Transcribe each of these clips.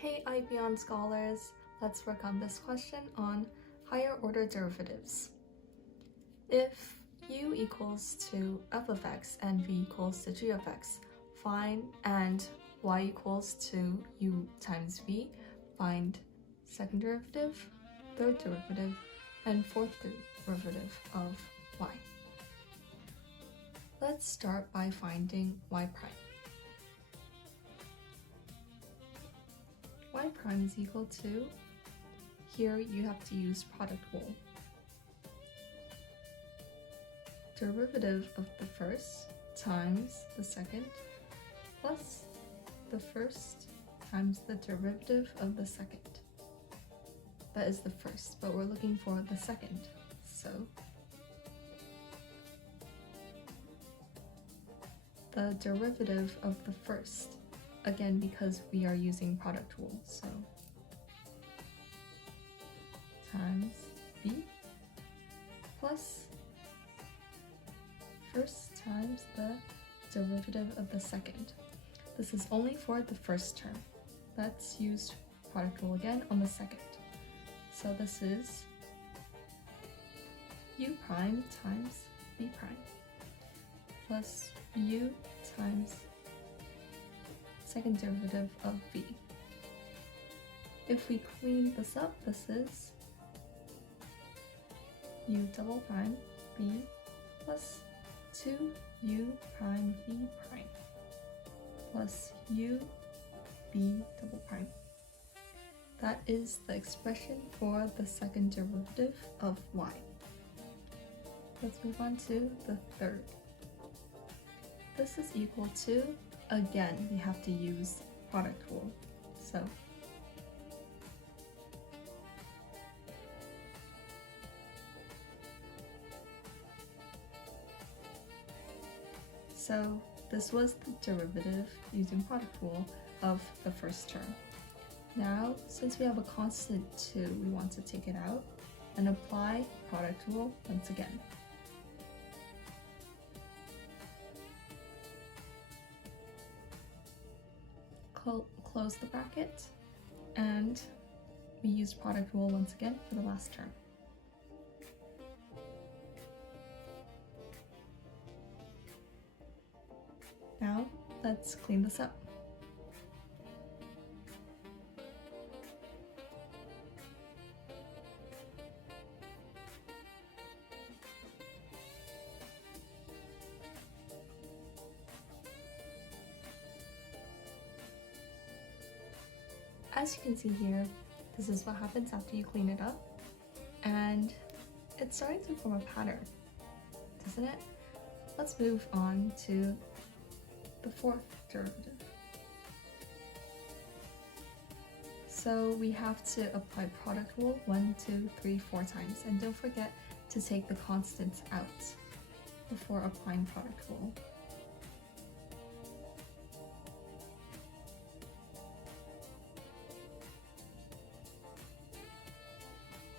Hey IBeyond scholars, let's work on this question on higher order derivatives. If u equals to f of x and v equals to g of x, find, and y equals to u times v, find second derivative, third derivative, and fourth derivative of y. Let's start by finding y prime. Y prime is equal to, here you have to use product rule. Derivative of the first times the second plus the first times the derivative of the second. That is the first, but we're looking for the second. So the derivative of the first, again because we are using product rule, so times b plus first times the derivative of the second. This is only for the first term. Let's use product rule again on the second. So this is u prime times v prime plus u times second derivative of v. If we clean this up, this is u double prime v plus 2u prime v prime plus u v double prime. That is the expression for the second derivative of y. Let's move on to the third. This is equal to, again, we have to use product rule. So this was the derivative using product rule of the first term. Now, since we have a constant 2, we want to take it out and apply product rule once again. Close the bracket, and we use product rule once again for the last term. Now, let's clean this up. As you can see here, this is what happens after you clean it up, and it's starting to form a pattern, doesn't it? Let's move on to the fourth derivative. So we have to apply product rule 1, 2, 3, 4 times, and don't forget to take the constants out before applying product rule.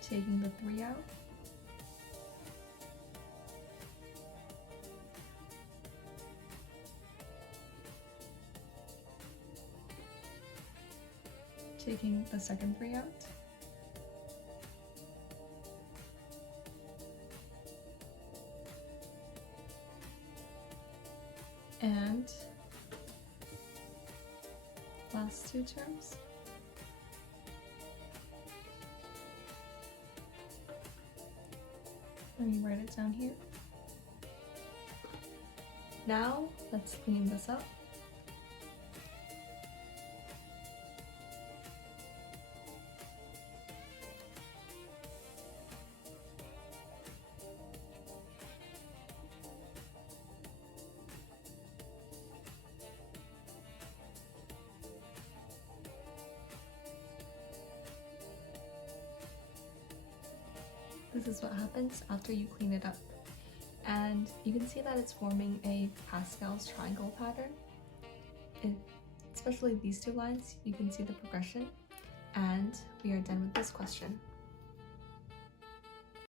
Taking the 3 out. Taking the second 3 out. And last 2 terms. Let me write it down here. Now, let's clean this up. This is what happens after you clean it up. And you can see that it's forming a Pascal's triangle pattern. Especially these 2 lines, you can see the progression. And we are done with this question.